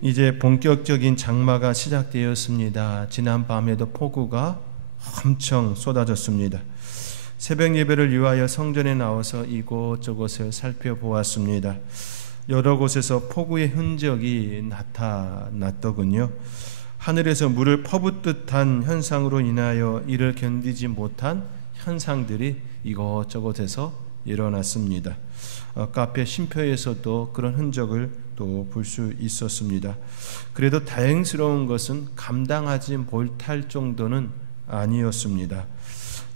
이제 본격적인 장마가 시작되었습니다. 지난 밤에도 폭우가 엄청 쏟아졌습니다. 새벽 예배를 위하여 성전에 나와서 이곳저곳을 살펴보았습니다. 여러 곳에서 폭우의 흔적이 나타났더군요. 하늘에서 물을 퍼붓듯한 현상으로 인하여 이를 견디지 못한 현상들이 이곳저곳에서 일어났습니다. 카페 쉼표에서도 그런 흔적을 또 볼 수 있었습니다. 그래도 다행스러운 것은 감당하지 못할 정도는 아니었습니다.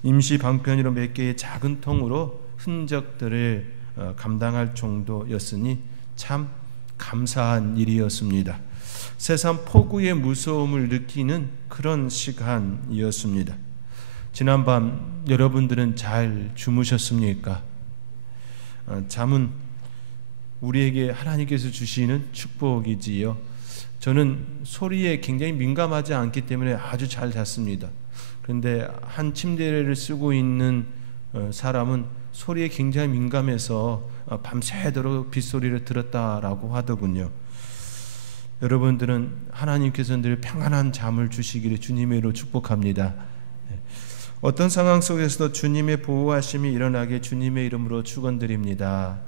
임시 방편으로 몇 개의 작은 통으로 흔적들을 감당할 정도였으니 참 감사한 일이었습니다. 세상 폭우의 무서움을 느끼는 그런 시간이었습니다. 지난밤 여러분들은 잘 주무셨습니까? 잠은 우리에게 하나님께서 주시는 축복이지요. 저는 소리에 굉장히 민감하지 않기 때문에 아주 잘 잤습니다. 그런데 한 침대를 쓰고 있는 사람은 소리에 굉장히 민감해서 밤새도록 빗소리를 들었다라고 하더군요. 여러분들은 하나님께서 늘 평안한 잠을 주시기를 주님으로 축복합니다. 어떤 상황 속에서도 주님의 보호하심이 일어나게 주님의 이름으로 축원드립니다.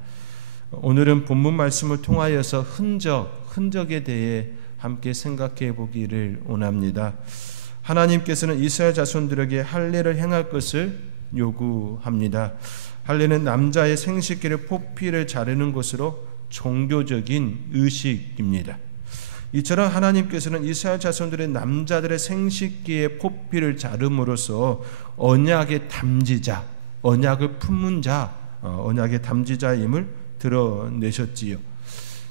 오늘은 본문 말씀을 통하여서 흔적에 대해 함께 생각해 보기를 원합니다. 하나님께서는 이스라엘 자손들에게 할례를 행할 것을 요구합니다. 할례는 남자의 생식기를 포피를 자르는 것으로 종교적인 의식입니다. 이처럼 하나님께서는 이스라엘 자손들의 남자들의 생식기의 포피를 자름으로써 언약의 담지자, 언약을 품은 자, 언약의 담지자임을 드러내셨지요.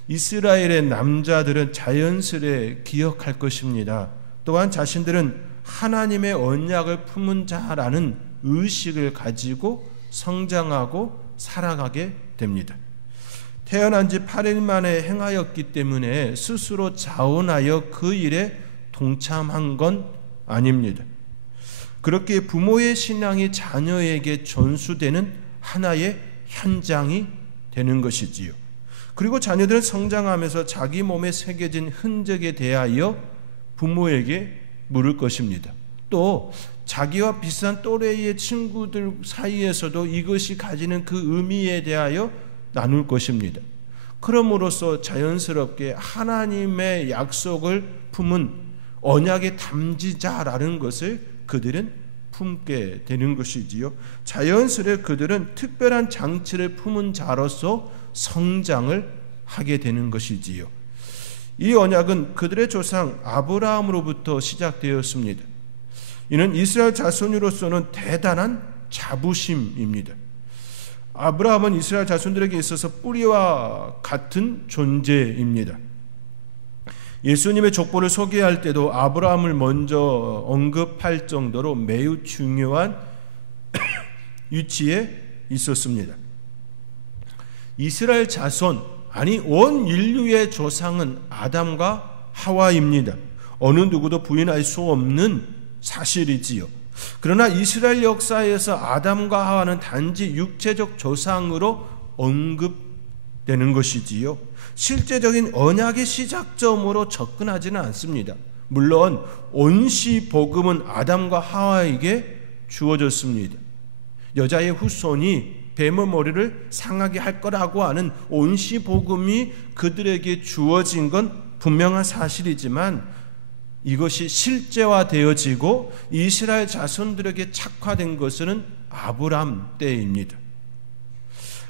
이스라엘의 남자들은 자연스레 기억할 것입니다. 또한 자신들은 하나님의 언약을 품은 자라는 의식을 가지고 성장하고 살아가게 됩니다. 태어난 지 8일 만에 행하였기 때문에 스스로 자원하여 그 일에 동참한 건 아닙니다. 그렇게 부모의 신앙이 자녀에게 전수되는 하나의 현장이 되는 것이지요. 그리고 자녀들은 성장하면서 자기 몸에 새겨진 흔적에 대하여 부모에게 물을 것입니다. 또 자기와 비슷한 또래의 친구들 사이에서도 이것이 가지는 그 의미에 대하여 나눌 것입니다. 그럼으로써 자연스럽게 하나님의 약속을 품은 언약의 담지자라는 것을 그들은 품게 되는 것이지요. 자연스레 그들은 특별한 장치를 품은 자로서 성장을 하게 되는 것이지요. 이 언약은 그들의 조상 아브라함으로부터 시작되었습니다. 이는 이스라엘 자손으로서는 대단한 자부심입니다. 아브라함은 이스라엘 자손들에게 있어서 뿌리와 같은 존재입니다. 예수님의 족보를 소개할 때도 아브라함을 먼저 언급할 정도로 매우 중요한 위치에 있었습니다. 이스라엘 자손, 아니 온 인류의 조상은 아담과 하와입니다. 어느 누구도 부인할 수 없는 사실이지요. 그러나 이스라엘 역사에서 아담과 하와는 단지 육체적 조상으로 언급되는 것이지요. 실제적인 언약의 시작점으로 접근하지는 않습니다. 물론 온시 복음은 아담과 하와에게 주어졌습니다. 여자의 후손이 뱀의 머리를 상하게 할 거라고 하는 온시 복음이 그들에게 주어진 건 분명한 사실이지만 이것이 실제화되어지고 이스라엘 자손들에게 착화된 것은 아브람 때입니다.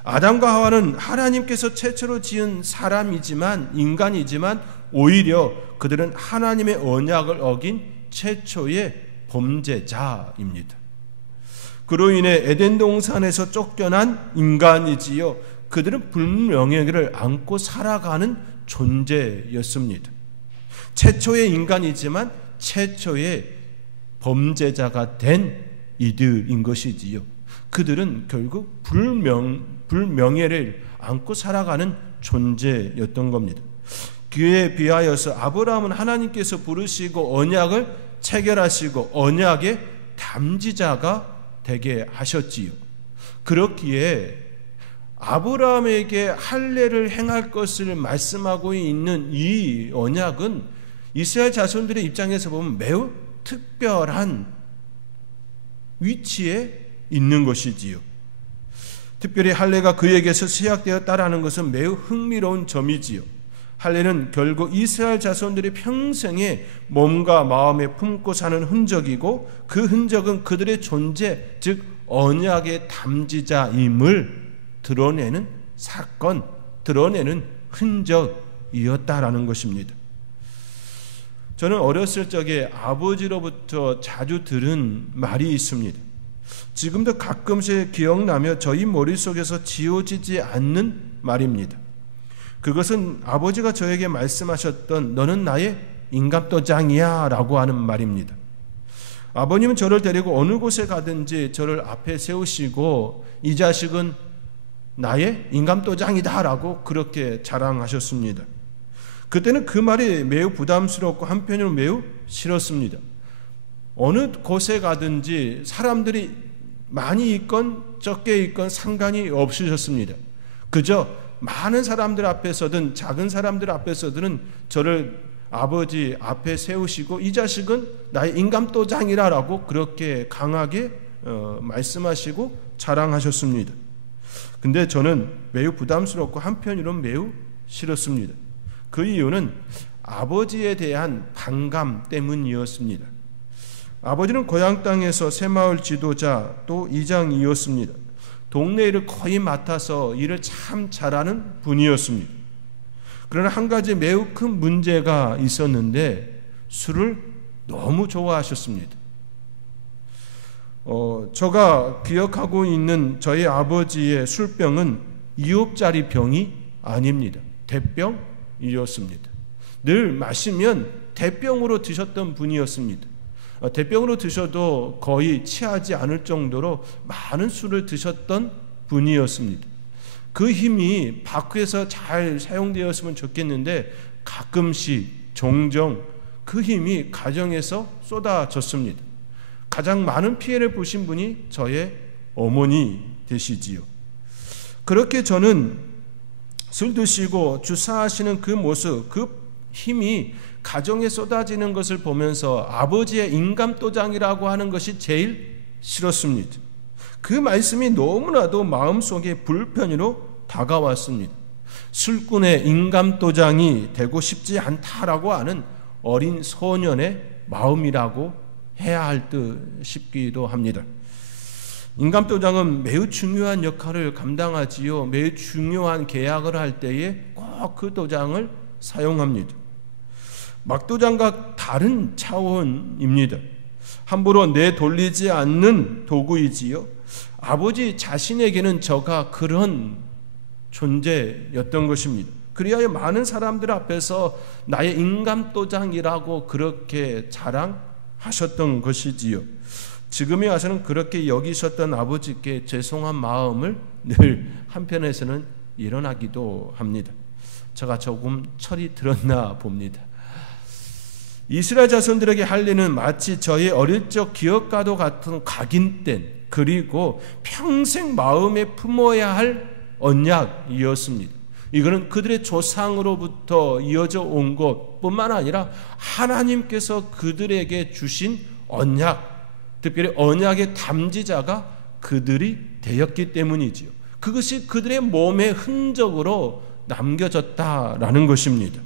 아담과 하와는 하나님께서 최초로 지은 사람이지만 인간이지만 오히려 그들은 하나님의 언약을 어긴 최초의 범죄자입니다. 그로 인해 에덴 동산에서 쫓겨난 인간이지요. 그들은 불명예를 안고 살아가는 존재였습니다. 최초의 인간이지만 최초의 범죄자가 된 이들인 것이지요. 그들은 결국 불명예를 안고 살아가는 존재였던 겁니다. 그에 비하여서 아브라함은 하나님께서 부르시고 언약을 체결하시고 언약의 담지자가 되게 하셨지요. 그렇기에 아브라함에게 할례를 행할 것을 말씀하고 있는 이 언약은 이스라엘 자손들의 입장에서 보면 매우 특별한 위치에 있는 것이지요. 특별히 할례가 그에게서 시작되었다라는 것은 매우 흥미로운 점이지요. 할례는 결국 이스라엘 자손들이 평생에 몸과 마음에 품고 사는 흔적이고, 그 흔적은 그들의 존재, 즉 언약의 담지자임을 드러내는 사건, 드러내는 흔적이었다라는 것입니다. 저는 어렸을 적에 아버지로부터 자주 들은 말이 있습니다. 지금도 가끔씩 기억나며 저희 머릿속에서 지워지지 않는 말입니다. 그것은 아버지가 저에게 말씀하셨던 너는 나의 인감도장이야 라고 하는 말입니다. 아버님은 저를 데리고 어느 곳에 가든지 저를 앞에 세우시고 이 자식은 나의 인감도장이다 라고 그렇게 자랑하셨습니다. 그때는 그 말이 매우 부담스럽고 한편으로 매우 싫었습니다. 어느 곳에 가든지 사람들이 많이 있건 적게 있건 상관이 없으셨습니다. 그저 많은 사람들 앞에서든 작은 사람들 앞에서든 저를 아버지 앞에 세우시고 이 자식은 나의 인감도장이라고 그렇게 강하게 말씀하시고 자랑하셨습니다. 근데 저는 매우 부담스럽고 한편으로는 매우 싫었습니다. 그 이유는 아버지에 대한 반감 때문이었습니다. 아버지는 고향 땅에서 새마을 지도자 또 이장이었습니다. 동네 일을 거의 맡아서 일을 참 잘하는 분이었습니다. 그러나 한 가지 매우 큰 문제가 있었는데 술을 너무 좋아하셨습니다. 제가 기억하고 있는 저희 아버지의 술병은 2홉짜리 병이 아닙니다. 대병이었습니다. 늘 마시면 대병으로 드셨던 분이었습니다. 대병으로 드셔도 거의 취하지 않을 정도로 많은 술을 드셨던 분이었습니다. 그 힘이 밖에서 잘 사용되었으면 좋겠는데 가끔씩 종종 그 힘이 가정에서 쏟아졌습니다. 가장 많은 피해를 보신 분이 저의 어머니 되시지요. 그렇게 저는 술 드시고 주사하시는 그 모습, 그 힘이 가정에 쏟아지는 것을 보면서 아버지의 인감도장이라고 하는 것이 제일 싫었습니다. 그 말씀이 너무나도 마음속에 불편으로 다가왔습니다. 술꾼의 인감도장이 되고 싶지 않다라고 하는 어린 소년의 마음이라고 해야 할 듯 싶기도 합니다. 인감도장은 매우 중요한 역할을 감당하지요. 매우 중요한 계약을 할 때에 꼭 그 도장을 사용합니다. 막도장과 다른 차원입니다. 함부로 내돌리지 않는 도구이지요. 아버지 자신에게는 저가 그런 존재였던 것입니다. 그리하여 많은 사람들 앞에서 나의 인감도장이라고 그렇게 자랑하셨던 것이지요. 지금에 와서는 그렇게 여기셨던 아버지께 죄송한 마음을 늘 한편에서는 일어나기도 합니다. 제가 조금 철이 들었나 봅니다. 이스라엘 자손들에게 할례는 마치 저의 어릴 적 기억과도 같은 각인된 그리고 평생 마음에 품어야 할 언약이었습니다. 이거는 그들의 조상으로부터 이어져 온 것뿐만 아니라 하나님께서 그들에게 주신 언약, 특별히 언약의 담지자가 그들이 되었기 때문이지요. 그것이 그들의 몸의 흔적으로 남겨졌다라는 것입니다.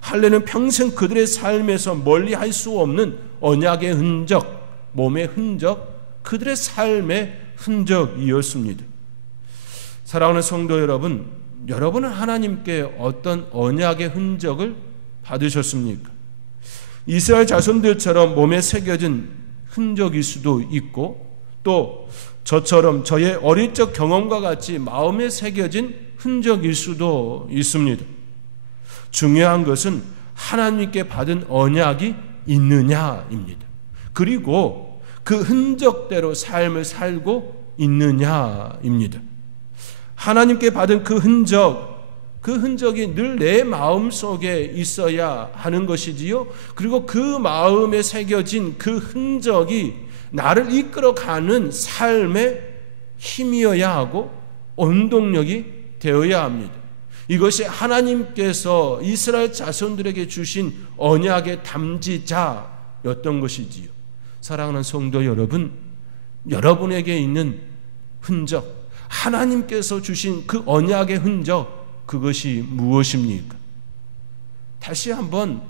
할례는 평생 그들의 삶에서 멀리할 수 없는 언약의 흔적, 몸의 흔적, 그들의 삶의 흔적이었습니다. 사랑하는 성도 여러분, 여러분은 하나님께 어떤 언약의 흔적을 받으셨습니까? 이스라엘 자손들처럼 몸에 새겨진 흔적일 수도 있고 또 저처럼 저의 어릴 적 경험과 같이 마음에 새겨진 흔적일 수도 있습니다. 중요한 것은 하나님께 받은 언약이 있느냐입니다. 그리고 그 흔적대로 삶을 살고 있느냐입니다. 하나님께 받은 그 흔적이 늘 내 마음속에 있어야 하는 것이지요. 그리고 그 마음에 새겨진 그 흔적이 나를 이끌어가는 삶의 힘이어야 하고 원동력이 되어야 합니다. 이것이 하나님께서 이스라엘 자손들에게 주신 언약의 담지자였던 것이지요. 사랑하는 성도 여러분, 여러분에게 있는 흔적, 하나님께서 주신 그 언약의 흔적, 그것이 무엇입니까? 다시 한번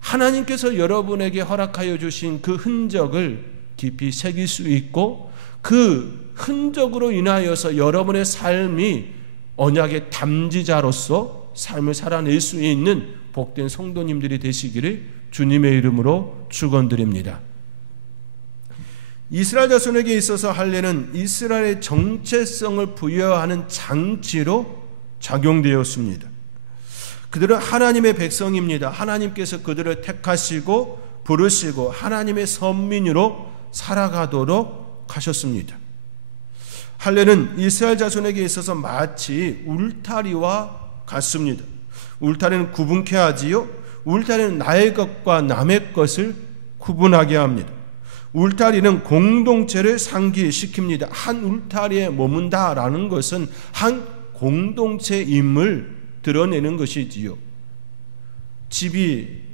하나님께서 여러분에게 허락하여 주신 그 흔적을 깊이 새길 수 있고, 그 흔적으로 인하여서 여러분의 삶이 언약의 담지자로서 삶을 살아낼 수 있는 복된 성도님들이 되시기를 주님의 이름으로 축원드립니다. 이스라엘 자손에게 있어서 할례는 이스라엘의 정체성을 부여하는 장치로 작용되었습니다. 그들은 하나님의 백성입니다. 하나님께서 그들을 택하시고 부르시고 하나님의 선민으로 살아가도록 하셨습니다. 할례는 이스라엘 자손에게 있어서 마치 울타리와 같습니다. 울타리는 구분케 하지요. 울타리는 나의 것과 남의 것을 구분하게 합니다. 울타리는 공동체를 상기시킵니다. 한 울타리에 머문다라는 것은 한 공동체임을 드러내는 것이지요. 집이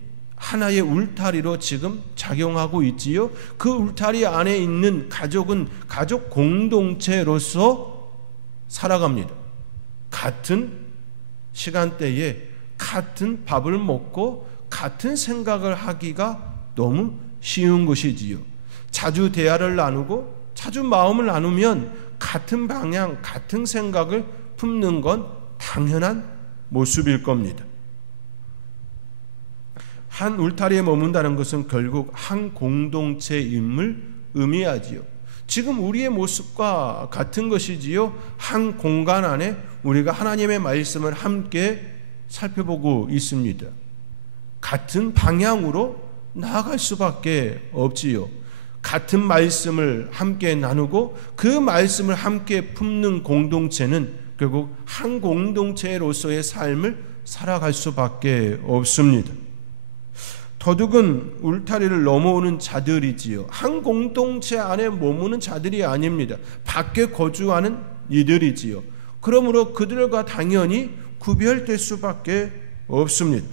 하나의 울타리로 지금 작용하고 있지요. 그 울타리 안에 있는 가족은 가족 공동체로서 살아갑니다. 같은 시간대에 같은 밥을 먹고 같은 생각을 하기가 너무 쉬운 것이지요. 자주 대화를 나누고 자주 마음을 나누면 같은 방향, 같은 생각을 품는 건 당연한 모습일 겁니다. 한 울타리에 머문다는 것은 결국 한 공동체임을 의미하지요. 지금 우리의 모습과 같은 것이지요. 한 공간 안에 우리가 하나님의 말씀을 함께 살펴보고 있습니다. 같은 방향으로 나아갈 수밖에 없지요. 같은 말씀을 함께 나누고 그 말씀을 함께 품는 공동체는 결국 한 공동체로서의 삶을 살아갈 수밖에 없습니다. 도둑은 울타리를 넘어오는 자들이지요. 한 공동체 안에 머무는 자들이 아닙니다. 밖에 거주하는 이들이지요. 그러므로 그들과 당연히 구별될 수밖에 없습니다.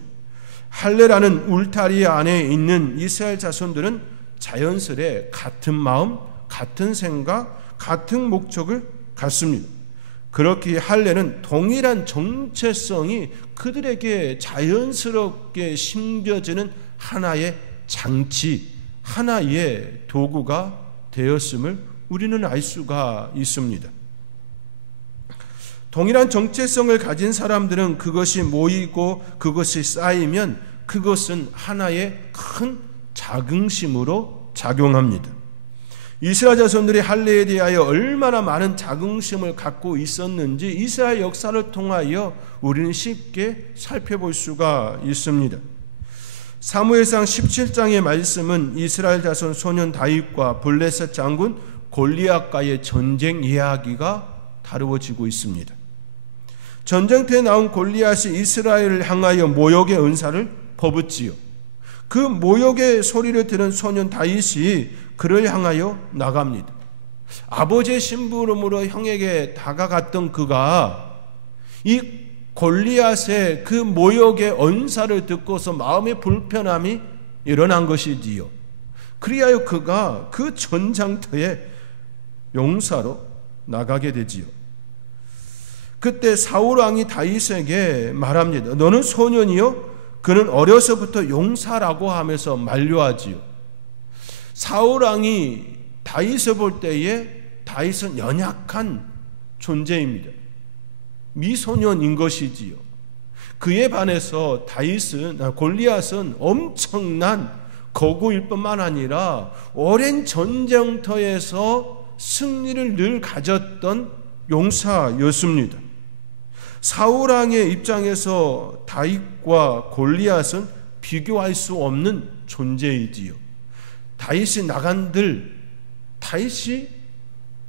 할례라는 울타리 안에 있는 이스라엘 자손들은 자연스레 같은 마음, 같은 생각, 같은 목적을 갖습니다. 그렇기에 할례는 동일한 정체성이 그들에게 자연스럽게 심겨지는 하나의 장치, 하나의 도구가 되었음을 우리는 알 수가 있습니다. 동일한 정체성을 가진 사람들은 그것이 모이고 그것이 쌓이면 그것은 하나의 큰 자긍심으로 작용합니다. 이스라엘 자손들이 할례에 대하여 얼마나 많은 자긍심을 갖고 있었는지 이스라엘 역사를 통하여 우리는 쉽게 살펴볼 수가 있습니다. 사무엘상 17장의 말씀은 이스라엘 자손 소년 다윗과 블레셋 장군 골리앗과의 전쟁 이야기가 다루어지고 있습니다. 전쟁터에 나온 골리앗이 이스라엘을 향하여 모욕의 은사를 퍼붓지요. 그 모욕의 소리를 들은 소년 다윗이 그를 향하여 나갑니다. 아버지의 심부름으로 형에게 다가갔던 그가 이 골리앗의 그 모욕의 언사를 듣고서 마음의 불편함이 일어난 것이지요. 그리하여 그가 그 전장터에 용사로 나가게 되지요. 그때 사울 왕이 다윗에게 말합니다. 너는 소년이요? 그는 어려서부터 용사라고 하면서 만류하지요. 사울 왕이 다윗을 볼 때에 다윗은 연약한 존재입니다. 미소년인 것이지요. 그에 반해서 골리앗은 엄청난 거구일 뿐만 아니라 오랜 전쟁터에서 승리를 늘 가졌던 용사였습니다. 사울 왕의 입장에서 다윗과 골리앗은 비교할 수 없는 존재이지요. 다윗이 나간들 다윗이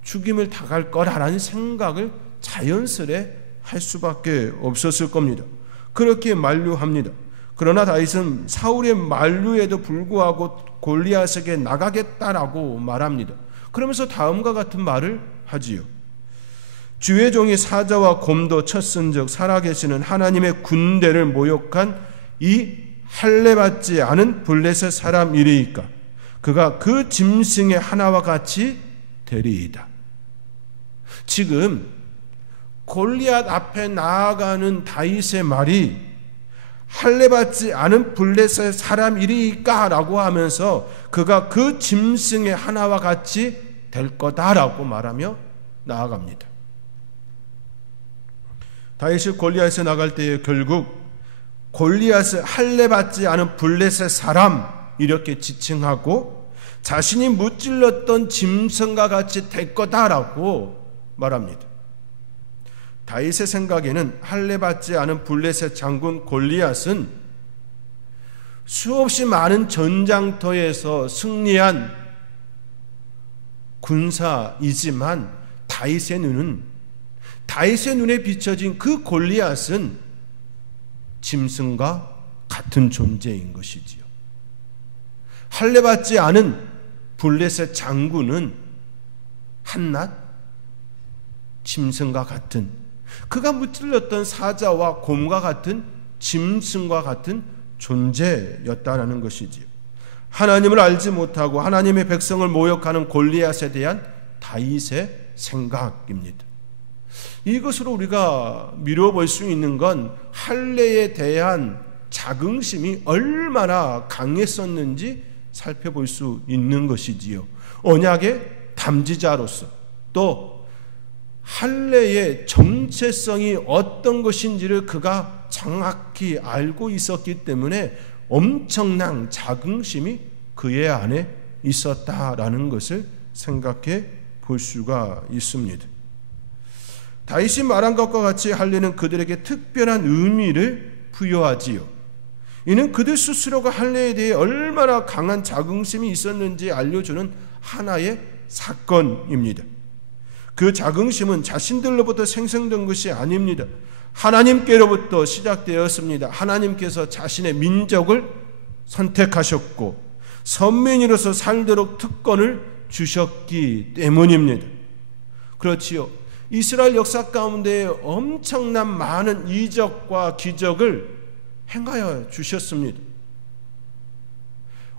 죽임을 당할 거라는 생각을 자연스레 할 수밖에 없었을 겁니다. 그렇게 만류합니다. 그러나 다윗은 사울의 만류에도 불구하고 골리앗에게 나가겠다라고 말합니다. 그러면서 다음과 같은 말을 하지요. 주의 종이 사자와 곰도 쳤은즉 살아계시는 하나님의 군대를 모욕한 이 할례받지 않은 블레셋 사람이리이까 그가 그 짐승의 하나와 같이 되리이다. 지금 골리앗 앞에 나아가는 다윗의 말이 할례받지 않은 블레셋 사람이리이까 라고 하면서 그가 그 짐승의 하나와 같이 될 거다라고 말하며 나아갑니다. 다윗이 골리앗에 나갈 때에 결국 골리앗을 할례받지 않은 블레셋 사람 이렇게 지칭하고 자신이 무찔렀던 짐승과 같이 될 거다라고 말합니다. 다윗의 생각에는 할례받지 않은 블레셋 장군 골리앗은 수없이 많은 전장터에서 승리한 군사이지만 다윗의 눈에 비춰진 그 골리앗은 짐승과 같은 존재인 것이지요. 할례받지 않은 블레셋 장군은 한낱 짐승과 같은, 그가 무찔렀던 사자와 곰과 같은 짐승과 같은 존재였다라는 것이지요. 하나님을 알지 못하고 하나님의 백성을 모욕하는 골리앗에 대한 다윗의 생각입니다. 이것으로 우리가 미뤄볼 수 있는 건 할례에 대한 자긍심이 얼마나 강했었는지 살펴볼 수 있는 것이지요. 언약의 담지자로서 또 할례의 정체성이 어떤 것인지를 그가 정확히 알고 있었기 때문에 엄청난 자긍심이 그의 안에 있었다라는 것을 생각해 볼 수가 있습니다. 다윗이 말한 것과 같이 할례는 그들에게 특별한 의미를 부여하지요. 이는 그들 스스로가 할례에 대해 얼마나 강한 자긍심이 있었는지 알려주는 하나의 사건입니다. 그 자긍심은 자신들로부터 생성된 것이 아닙니다. 하나님께로부터 시작되었습니다. 하나님께서 자신의 민족을 선택하셨고 선민으로서 살도록 특권을 주셨기 때문입니다. 그렇지요. 이스라엘 역사 가운데 엄청난 많은 이적과 기적을 행하여 주셨습니다.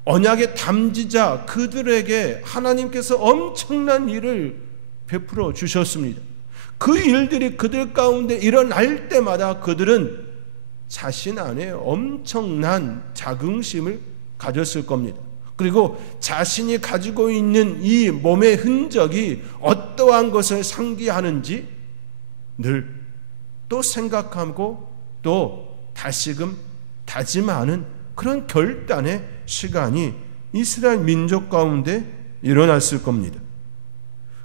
언약의 담지자 그들에게 하나님께서 엄청난 일을 베풀어 주셨습니다. 그 일들이 그들 가운데 일어날 때마다 그들은 자신 안에 엄청난 자긍심을 가졌을 겁니다. 그리고 자신이 가지고 있는 이 몸의 흔적이 어떠한 것을 상기하는지 늘 또 생각하고 또 다시금 다짐하는 그런 결단의 시간이 이스라엘 민족 가운데 일어났을 겁니다.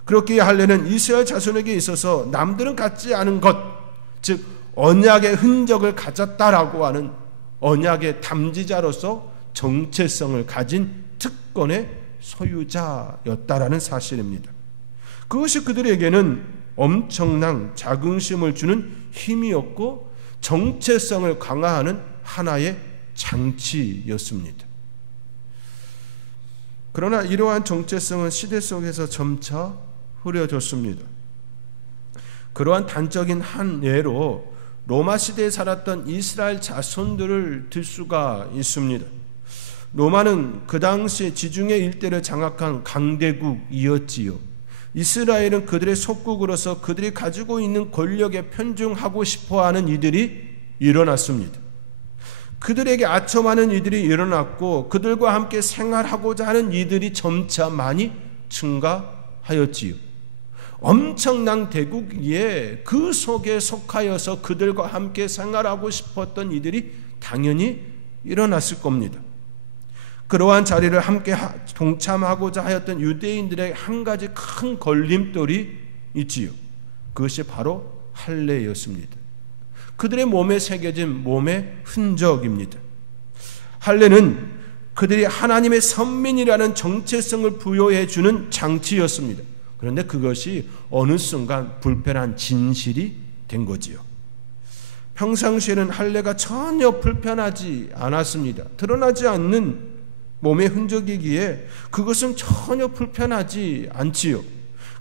그렇기에 할례는 이스라엘 자손에게 있어서 남들은 갖지 않은 것, 즉 언약의 흔적을 가졌다라고 하는 언약의 담지자로서 정체성을 가진 특권의 소유자였다라는 사실입니다. 그것이 그들에게는 엄청난 자긍심을 주는 힘이었고 정체성을 강화하는 하나의 장치였습니다. 그러나 이러한 정체성은 시대 속에서 점차 흐려졌습니다. 그러한 단적인 한 예로 로마 시대에 살았던 이스라엘 자손들을 들 수가 있습니다. 로마는 그 당시 지중해 일대를 장악한 강대국이었지요. 이스라엘은 그들의 속국으로서 그들이 가지고 있는 권력에 편중하고 싶어하는 이들이 일어났습니다. 그들에게 아첨하는 이들이 일어났고 그들과 함께 생활하고자 하는 이들이 점차 많이 증가하였지요. 엄청난 대국에 그 속에 속하여서 그들과 함께 생활하고 싶었던 이들이 당연히 일어났을 겁니다. 그러한 자리를 함께 동참하고자 하였던 유대인들의 한 가지 큰 걸림돌이 있지요. 그것이 바로 할례였습니다. 그들의 몸에 새겨진 몸의 흔적입니다. 할례는 그들이 하나님의 선민이라는 정체성을 부여해 주는 장치였습니다. 그런데 그것이 어느 순간 불편한 진실이 된 거지요. 평상시에는 할례가 전혀 불편하지 않았습니다. 드러나지 않는 몸의 흔적이기에 그것은 전혀 불편하지 않지요.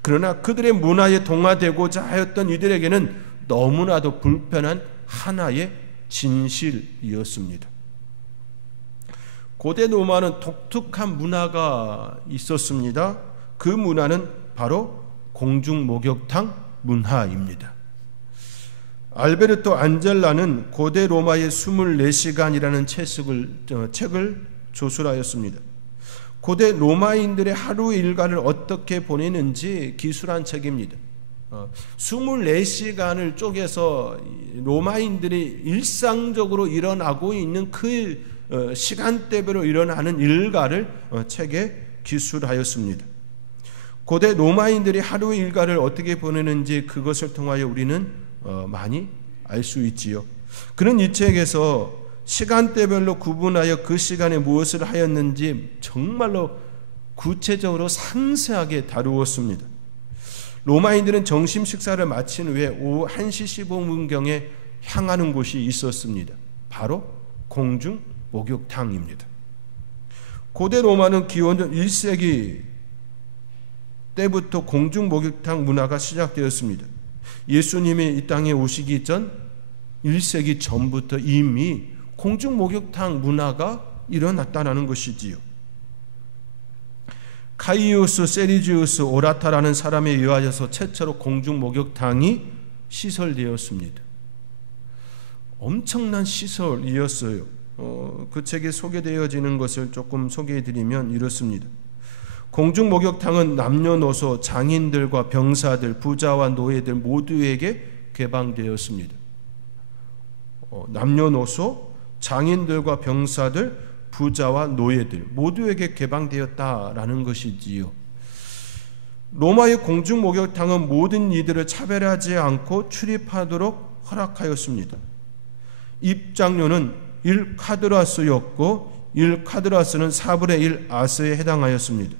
그러나 그들의 문화에 동화되고자 하였던 이들에게는 너무나도 불편한 하나의 진실이었습니다. 고대 로마는 독특한 문화가 있었습니다. 그 문화는 바로 공중 목욕탕 문화입니다. 알베르토 안젤라는 고대 로마의 24시간이라는 책을 조술하였습니다. 고대 로마인들의 하루 일과를 어떻게 보내는지 기술한 책입니다. 24시간을 쪼개서 로마인들이 일상적으로 일어나고 있는 그 시간대별로 일어나는 일과를 책에 기술하였습니다. 고대 로마인들이 하루 일과를 어떻게 보내는지 그것을 통하여 우리는 많이 알 수 있지요. 그는 이 책에서 시간대별로 구분하여 그 시간에 무엇을 하였는지 정말로 구체적으로 상세하게 다루었습니다. 로마인들은 점심 식사를 마친 후에 오후 1시 15분경에 향하는 곳이 있었습니다. 바로 공중 목욕탕입니다. 고대 로마는 기원전 1세기 때부터 공중 목욕탕 문화가 시작되었습니다. 예수님이 이 땅에 오시기 전 1세기 전부터 이미 공중 목욕탕 문화가 일어났다는 것이지요. 카이우스 세리지우스 오라타라는 사람에 의하여서 최초로 공중 목욕탕이 시설되었습니다. 엄청난 시설이었어요. 그 책에 소개되어지는 것을 조금 소개해드리면 이렇습니다. 공중 목욕탕은 남녀노소, 장인들과 병사들, 부자와 노예들 모두에게 개방되었습니다. 남녀노소, 장인들과 병사들, 부자와 노예들 모두에게 개방되었다라는 것이지요. 로마의 공중 목욕탕은 모든 이들을 차별하지 않고 출입하도록 허락하였습니다. 입장료는 1카드라스였고 1카드라스는 4분의 1 아스에 해당하였습니다.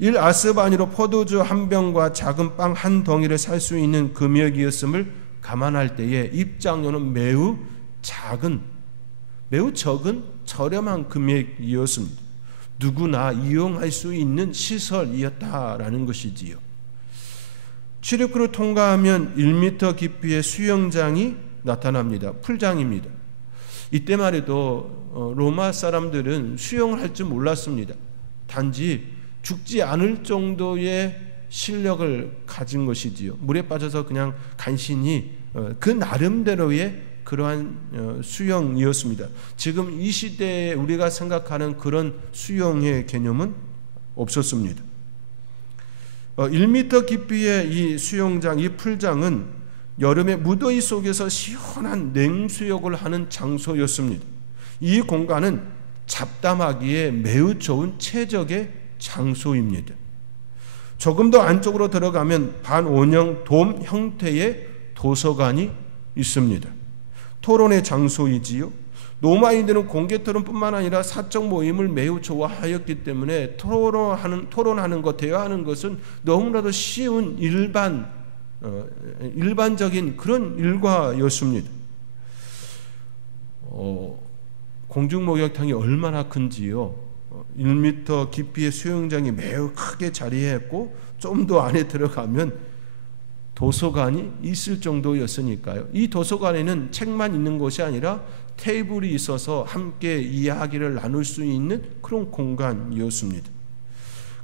1아스 단위로 포도주 한 병과 작은 빵 한 덩이를 살 수 있는 금액이었음을 감안할 때에 입장료는 매우 적은 저렴한 금액이었습니다. 누구나 이용할 수 있는 시설이었다라는 것이지요. 출입구를 통과하면 1m 깊이의 수영장이 나타납니다. 풀장입니다. 이때만 해도 로마 사람들은 수영을 할 줄 몰랐습니다. 단지 죽지 않을 정도의 실력을 가진 것이지요. 물에 빠져서 그냥 간신히 그 나름대로의 그러한 수영이었습니다. 지금 이 시대에 우리가 생각하는 그런 수영의 개념은 없었습니다. 1m 깊이의 이 수영장, 이 풀장은 여름에 무더위 속에서 시원한 냉수욕을 하는 장소였습니다. 이 공간은 잡담하기에 매우 좋은 최적의 장소입니다. 조금 더 안쪽으로 들어가면 반원형 돔 형태의 도서관이 있습니다. 토론의 장소이지요. 로마인들은 공개 토론뿐만 아니라 사적 모임을 매우 좋아하였기 때문에 토론하는 것, 대화하는 것은 너무나도 쉬운 일반적인 그런 일과였습니다. 공중목욕탕이 얼마나 큰지요. 1m 깊이의 수영장이 매우 크게 자리했고 좀 더 안에 들어가면 도서관이 있을 정도였으니까요. 이 도서관에는 책만 있는 것이 아니라 테이블이 있어서 함께 이야기를 나눌 수 있는 그런 공간이었습니다.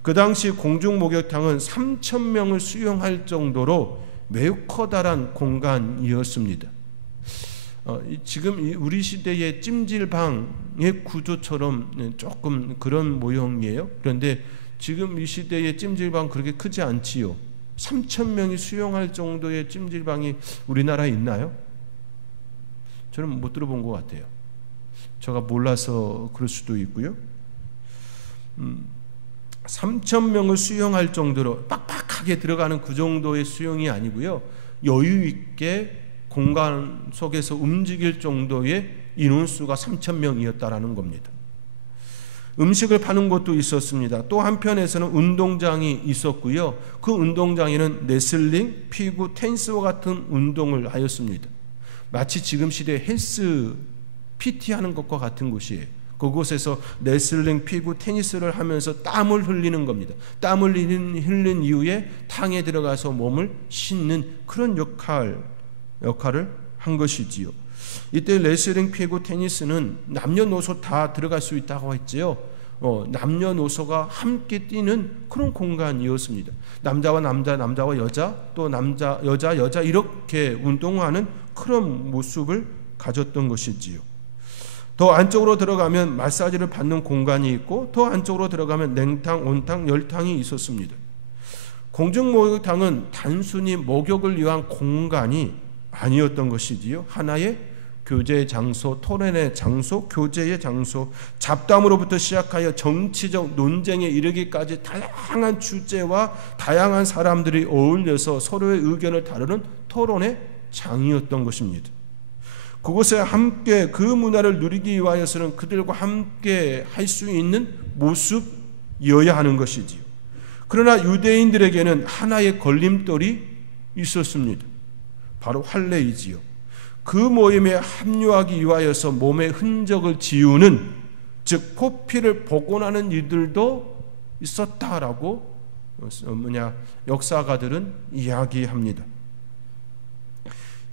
그 당시 공중목욕탕은 3,000명을 수용할 정도로 매우 커다란 공간이었습니다. 지금 우리 시대의 찜질방의 구조처럼 조금 그런 모형이에요. 그런데 지금 이 시대의 찜질방 그렇게 크지 않지요. 3,000명이 수용할 정도의 찜질방이 우리나라에 있나요? 저는 못 들어본 것 같아요. 제가 몰라서 그럴 수도 있고요. 3,000명을 수용할 정도로 빡빡하게 들어가는 그 정도의 수용이 아니고요. 여유 있게 공간 속에서 움직일 정도의 인원수가 3,000명이었다라는 겁니다. 음식을 파는 곳도 있었습니다. 또 한편에서는 운동장이 있었고요. 그 운동장에는 레슬링, 피구, 테니스와 같은 운동을 하였습니다. 마치 지금 시대 헬스 PT 하는 것과 같은 곳이에요. 그곳에서 레슬링, 피구, 테니스를 하면서 땀을 흘리는 겁니다. 땀을 흘린 이후에 탕에 들어가서 몸을 씻는 그런 역할을 한 것이지요. 이때 레슬링, 피구, 테니스는 남녀노소 다 들어갈 수 있다고 했지요. 남녀노소가 함께 뛰는 그런 공간이었습니다. 남자와 남자, 남자와 여자, 또 남자, 여자 이렇게 운동하는 그런 모습을 가졌던 것이지요. 더 안쪽으로 들어가면 마사지를 받는 공간이 있고 더 안쪽으로 들어가면 냉탕, 온탕, 열탕이 있었습니다. 공중목욕탕은 단순히 목욕을 위한 공간이 아니었던 것이지요. 하나의 교제의 장소, 토론의 장소, 교제의 장소, 잡담으로부터 시작하여 정치적 논쟁에 이르기까지 다양한 주제와 다양한 사람들이 어울려서 서로의 의견을 다루는 토론의 장이었던 것입니다. 그곳에 함께 그 문화를 누리기 위하여서는 그들과 함께 할 수 있는 모습이어야 하는 것이지요. 그러나 유대인들에게는 하나의 걸림돌이 있었습니다. 바로 할례이지요. 그 모임에 합류하기 위하여서 몸의 흔적을 지우는, 즉 포피를 복원하는 이들도 있었다라고 역사가들은 이야기합니다.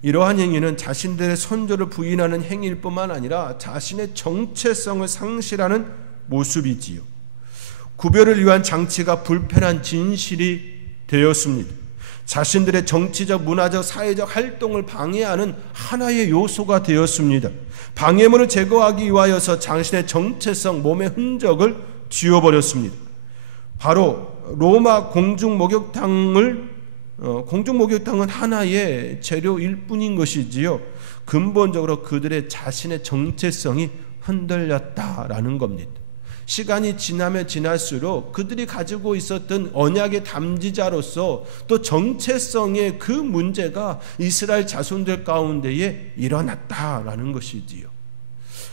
이러한 행위는 자신들의 선조를 부인하는 행위일 뿐만 아니라 자신의 정체성을 상실하는 모습이지요. 구별을 위한 장치가 불편한 진실이 되었습니다. 자신들의 정치적, 문화적, 사회적 활동을 방해하는 하나의 요소가 되었습니다. 방해물을 제거하기 위하여서 자신의 정체성, 몸의 흔적을 지워버렸습니다. 바로 로마 공중목욕탕은 하나의 재료일 뿐인 것이지요. 근본적으로 그들의 자신의 정체성이 흔들렸다라는 겁니다. 시간이 지나면 지날수록 그들이 가지고 있었던 언약의 담지자로서 또 정체성의 그 문제가 이스라엘 자손들 가운데에 일어났다라는 것이지요.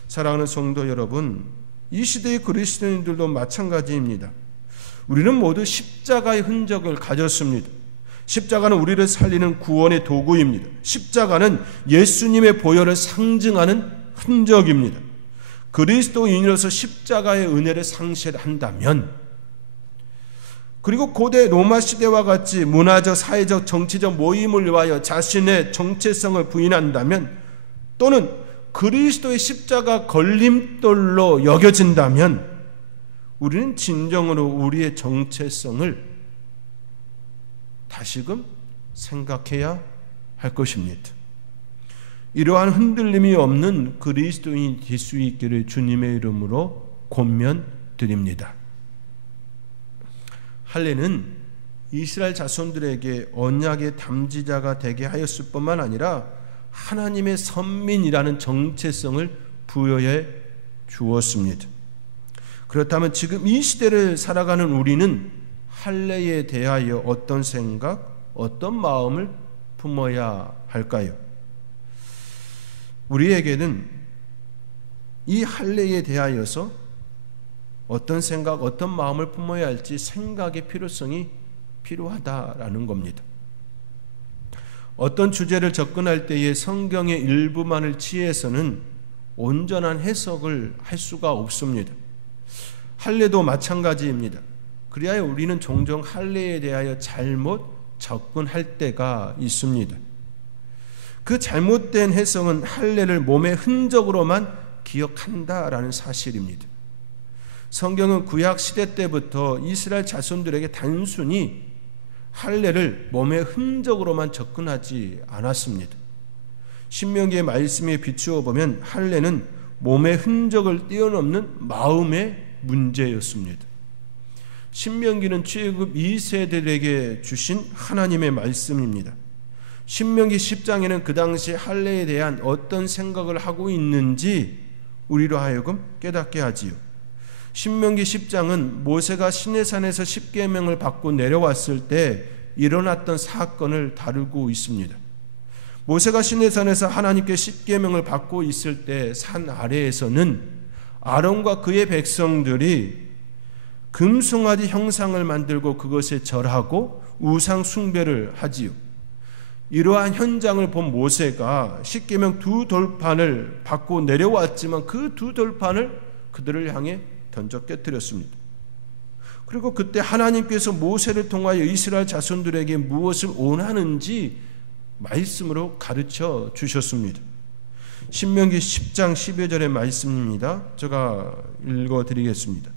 사랑하는 성도 여러분, 이 시대의 그리스도인들도 마찬가지입니다. 우리는 모두 십자가의 흔적을 가졌습니다. 십자가는 우리를 살리는 구원의 도구입니다. 십자가는 예수님의 보혈을 상징하는 흔적입니다. 그리스도인으로서 십자가의 은혜를 상실한다면, 그리고 고대 로마 시대와 같이 문화적, 사회적, 정치적 모임을 위하여 자신의 정체성을 부인한다면, 또는 그리스도의 십자가 걸림돌로 여겨진다면, 우리는 진정으로 우리의 정체성을 다시금 생각해야 할 것입니다. 이러한 흔들림이 없는 그리스도인이 될 수 있기를 주님의 이름으로 권면드립니다. 할례는 이스라엘 자손들에게 언약의 담지자가 되게 하였을 뿐만 아니라 하나님의 선민이라는 정체성을 부여해 주었습니다. 그렇다면 지금 이 시대를 살아가는 우리는 할례에 대하여 어떤 생각, 어떤 마음을 품어야 할까요? 우리에게는 이 할례에 대하여서 어떤 생각, 어떤 마음을 품어야 할지 생각의 필요성이 필요하다라는 겁니다. 어떤 주제를 접근할 때에 성경의 일부만을 취해서는 온전한 해석을 할 수가 없습니다. 할례도 마찬가지입니다. 그리하여 우리는 종종 할례에 대하여 잘못 접근할 때가 있습니다. 그 잘못된 해석은 할례를 몸의 흔적으로만 기억한다라는 사실입니다. 성경은 구약 시대 때부터 이스라엘 자손들에게 단순히 할례를 몸의 흔적으로만 접근하지 않았습니다. 신명기의 말씀에 비추어 보면 할례는 몸의 흔적을 뛰어넘는 마음의 문제였습니다. 신명기는 출애굽 2세들에게 주신 하나님의 말씀입니다. 신명기 10장에는 그 당시 할례에 대한 어떤 생각을 하고 있는지 우리로 하여금 깨닫게 하지요. 신명기 10장은 모세가 시내산에서 십계명을 받고 내려왔을 때 일어났던 사건을 다루고 있습니다. 모세가 시내산에서 하나님께 십계명을 받고 있을 때 산 아래에서는 아론과 그의 백성들이 금송아지 형상을 만들고 그것에 절하고 우상 숭배를 하지요. 이러한 현장을 본 모세가 십계명 두 돌판을 받고 내려왔지만 그 두 돌판을 그들을 향해 던져 깨뜨렸습니다. 그리고 그때 하나님께서 모세를 통하여 이스라엘 자손들에게 무엇을 원하는지 말씀으로 가르쳐 주셨습니다. 신명기 10장 12절의 말씀입니다. 제가 읽어드리겠습니다.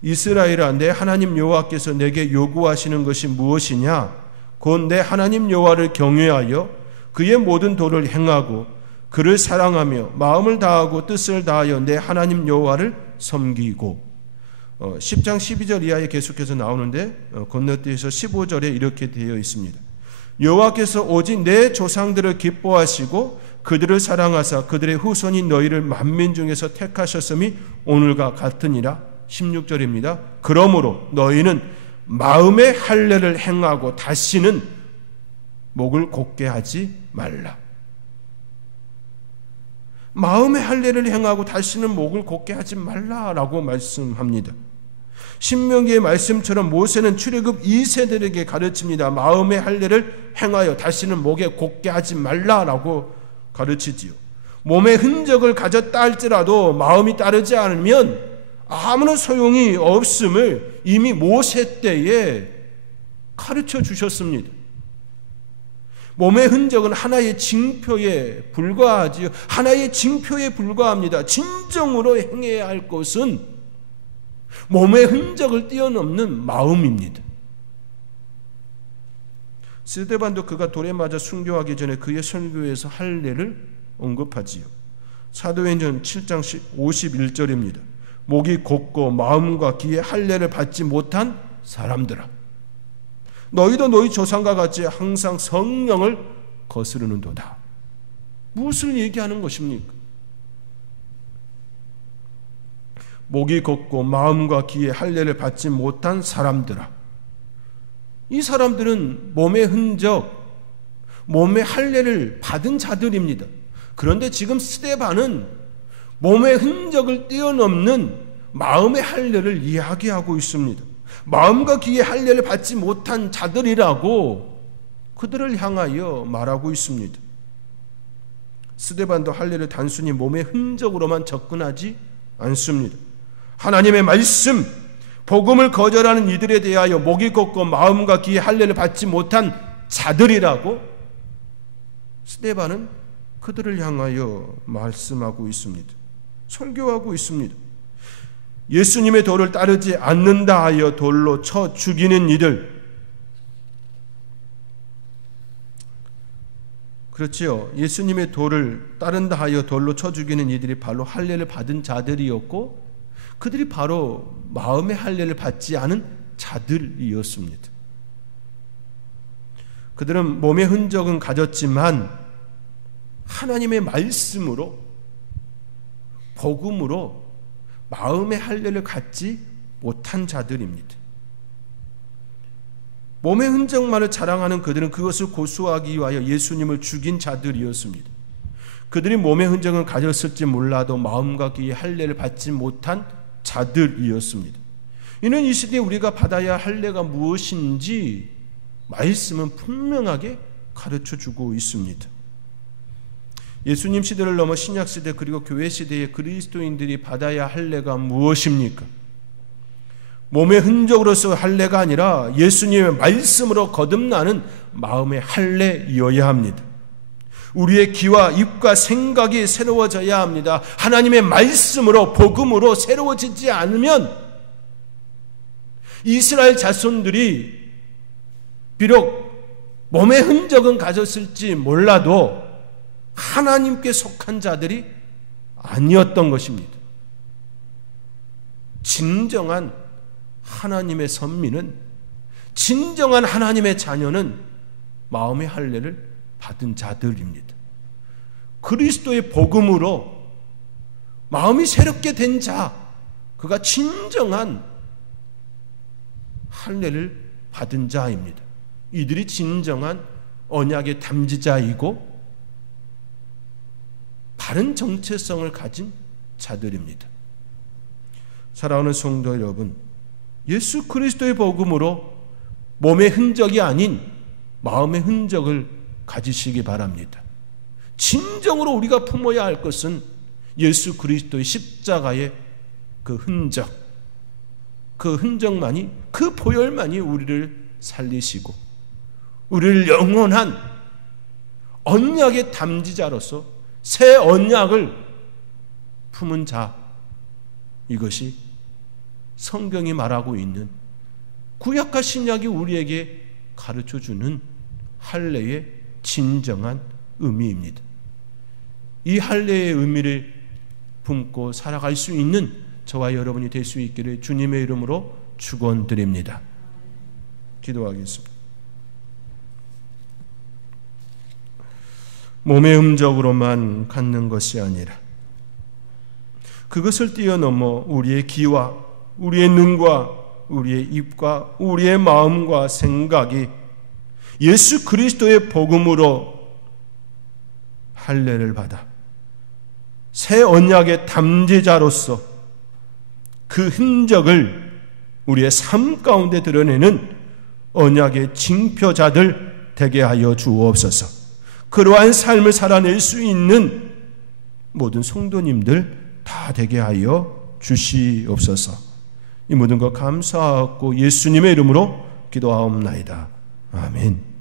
이스라엘아, 내 하나님 여호와께서 내게 요구하시는 것이 무엇이냐? 곧 내 하나님 여호와를 경외하여 그의 모든 도를 행하고 그를 사랑하며 마음을 다하고 뜻을 다하여 내 하나님 여호와를 섬기고. 10장 12절 이하에 계속해서 나오는데 건너뛰어서 15절에 이렇게 되어 있습니다. 여호와께서 오직 내 조상들을 기뻐하시고 그들을 사랑하사 그들의 후손이 너희를 만민 중에서 택하셨음이 오늘과 같으니라. 16절입니다. 그러므로 너희는 마음의 할례를 행하고 다시는 목을 곧게 하지 말라. 마음의 할례를 행하고 다시는 목을 곧게 하지 말라라고 말씀합니다. 신명기의 말씀처럼 모세는 출애굽 2세들에게 가르칩니다. 마음의 할례를 행하여 다시는 목에 곧게 하지 말라라고 가르치지요. 몸의 흔적을 가졌다 할지라도 마음이 따르지 않으면 아무런 소용이 없음을 이미 모세 때에 가르쳐 주셨습니다. 몸의 흔적은 하나의 징표에 불과하지요. 하나의 징표에 불과합니다. 진정으로 행해야 할 것은 몸의 흔적을 뛰어넘는 마음입니다. 스데반도 그가 돌에 맞아 순교하기 전에 그의 설교에서 할례를 언급하지요. 사도행전 7장 51절입니다. 목이 곧고 마음과 귀에 할례를 받지 못한 사람들아, 너희도 너희 조상과 같이 항상 성령을 거스르는도다. 무엇을 얘기하는 것입니까? 목이 곧고 마음과 귀에 할례를 받지 못한 사람들아. 이 사람들은 몸의 흔적, 몸의 할례를 받은 자들입니다. 그런데 지금 스데반은 몸의 흔적을 뛰어넘는 마음의 할례를 이야기하고 있습니다. 마음과 귀의 할례를 받지 못한 자들이라고 그들을 향하여 말하고 있습니다. 스데반도 할례를 단순히 몸의 흔적으로만 접근하지 않습니다. 하나님의 말씀, 복음을 거절하는 이들에 대하여 목이 곧고 마음과 귀의 할례를 받지 못한 자들이라고 스데반은 그들을 향하여 말씀하고 있습니다. 설교하고 있습니다. 예수님의 도를 따르지 않는다 하여 돌로 쳐 죽이는 이들, 그렇지요. 예수님의 도를 따른다 하여 돌로 쳐 죽이는 이들이 바로 할례를 받은 자들이었고 그들이 바로 마음의 할례를 받지 않은 자들이었습니다. 그들은 몸의 흔적은 가졌지만 하나님의 말씀으로, 복음으로 마음의 할례를 갖지 못한 자들입니다. 몸의 흔적만을 자랑하는 그들은 그것을 고수하기 위하여 예수님을 죽인 자들이었습니다. 그들이 몸의 흔적은 가졌을지 몰라도 마음과 귀의 할례를 받지 못한 자들이었습니다. 이는 이 시대에 우리가 받아야 할 할례가 무엇인지 말씀은 분명하게 가르쳐주고 있습니다. 예수님 시대를 넘어 신약 시대 그리고 교회 시대의 그리스도인들이 받아야 할 할례가 무엇입니까? 몸의 흔적으로서 할례가 아니라 예수님의 말씀으로 거듭나는 마음의 할례이어야 합니다. 우리의 귀와 입과 생각이 새로워져야 합니다. 하나님의 말씀으로, 복음으로 새로워지지 않으면 이스라엘 자손들이 비록 몸의 흔적은 가졌을지 몰라도 하나님께 속한 자들이 아니었던 것입니다. 진정한 하나님의 선민은, 진정한 하나님의 자녀는 마음의 할례를 받은 자들입니다. 그리스도의 복음으로 마음이 새롭게 된 자, 그가 진정한 할례를 받은 자입니다. 이들이 진정한 언약의 담지자이고 바른 정체성을 가진 자들입니다. 사랑하는 성도 여러분, 예수 그리스도의 복음으로 몸의 흔적이 아닌 마음의 흔적을 가지시기 바랍니다. 진정으로 우리가 품어야 할 것은 예수 그리스도의 십자가의 그 흔적만이, 그 보혈만이 우리를 살리시고 우리를 영원한 언약의 담지자로서 새 언약을 품은 자, 이것이 성경이 말하고 있는, 구약과 신약이 우리에게 가르쳐주는 할례의 진정한 의미입니다. 이 할례의 의미를 품고 살아갈 수 있는 저와 여러분이 될 수 있기를 주님의 이름으로 축원드립니다. 기도하겠습니다. 몸의 흔적으로만 갖는 것이 아니라 그것을 뛰어넘어 우리의 귀와 우리의 눈과 우리의 입과 우리의 마음과 생각이 예수 그리스도의 복음으로 할례를 받아 새 언약의 담지자로서 그 흔적을 우리의 삶 가운데 드러내는 언약의 징표자들 되게 하여 주옵소서. 그러한 삶을 살아낼 수 있는 모든 성도님들 다 되게 하여 주시옵소서. 이 모든 것 감사하고 예수님의 이름으로 기도하옵나이다. 아멘.